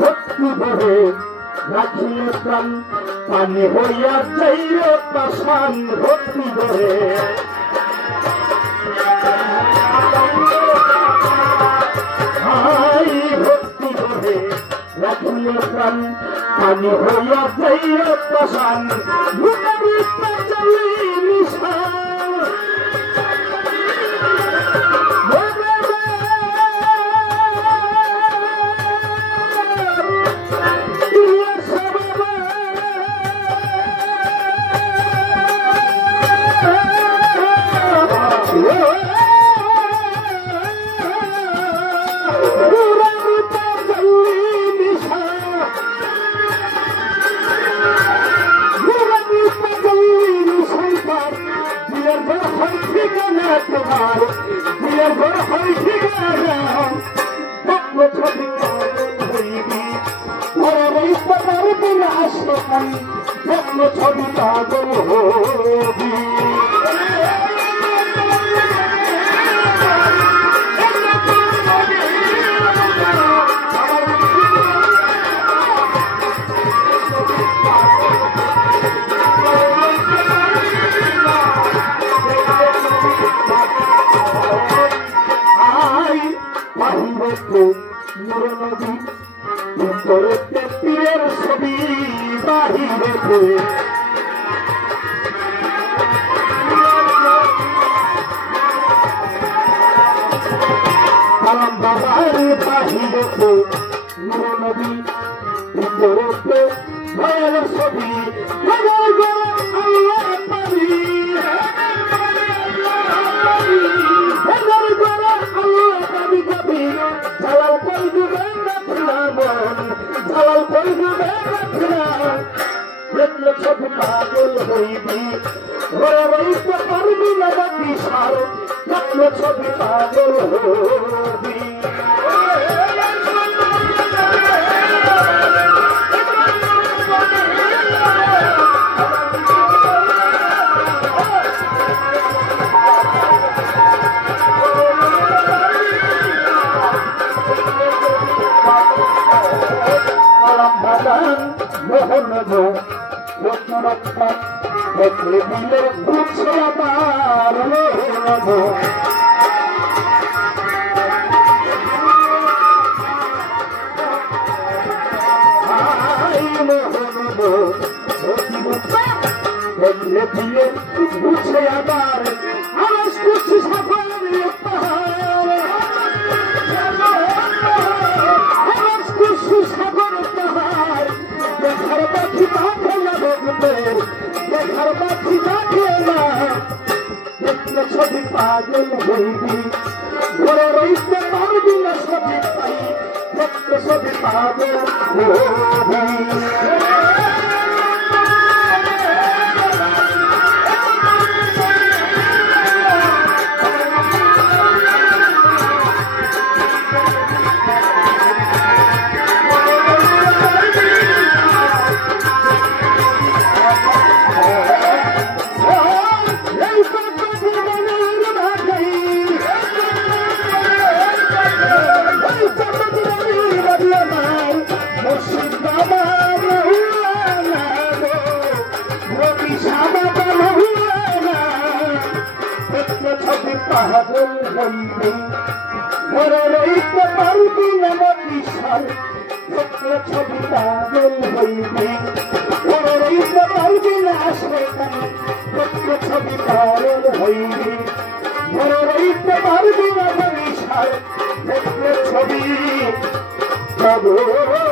ভক্তি ভরে রাখিলে প্রাণ পানি হইয়া যাইও পাষাণ ভক্তি ভরে ভক্তি ভরে রাখিলে প্রাণ পানি হইয়া যাইও পাষাণ ছবি পাগল হবি নদী ভিতরেতে তীরের ছবি বাহিরেতে কালাম বাবার বাহিরেতে নদী ভিতরেতে ভয়ের ছবি ছবি পাগল হইবি ঘরে রইতে পারবি না বাকি সার ছবি পাগল হবি মোহন গো রত্নরত্ন দেখলে দিলের বুঝে আমার মোহন গো দেখলে দিলে বুঝে আমার আওয়াজ করছি সাফারে পাহাড় আওয়াজ করছি সাগর পাহাড় দেখার পাখি দেখে না দেখার পাখি দেখে না দেখলে ছবি পাগল হইবি ঘরে রইতে পারবি না ছবি পাই দেখলে ছবি পাগল হবি পাগল হইবি ঘরে রইতে পারবি না বিশাল দেখলে ছবি পাগল হইবি ঘরে রইতে পারবি না সেখানে দেখলে ছবি পাগল হইবি ঘরে রইতে পারবি না বিশাল দেখলে ছবি পাগল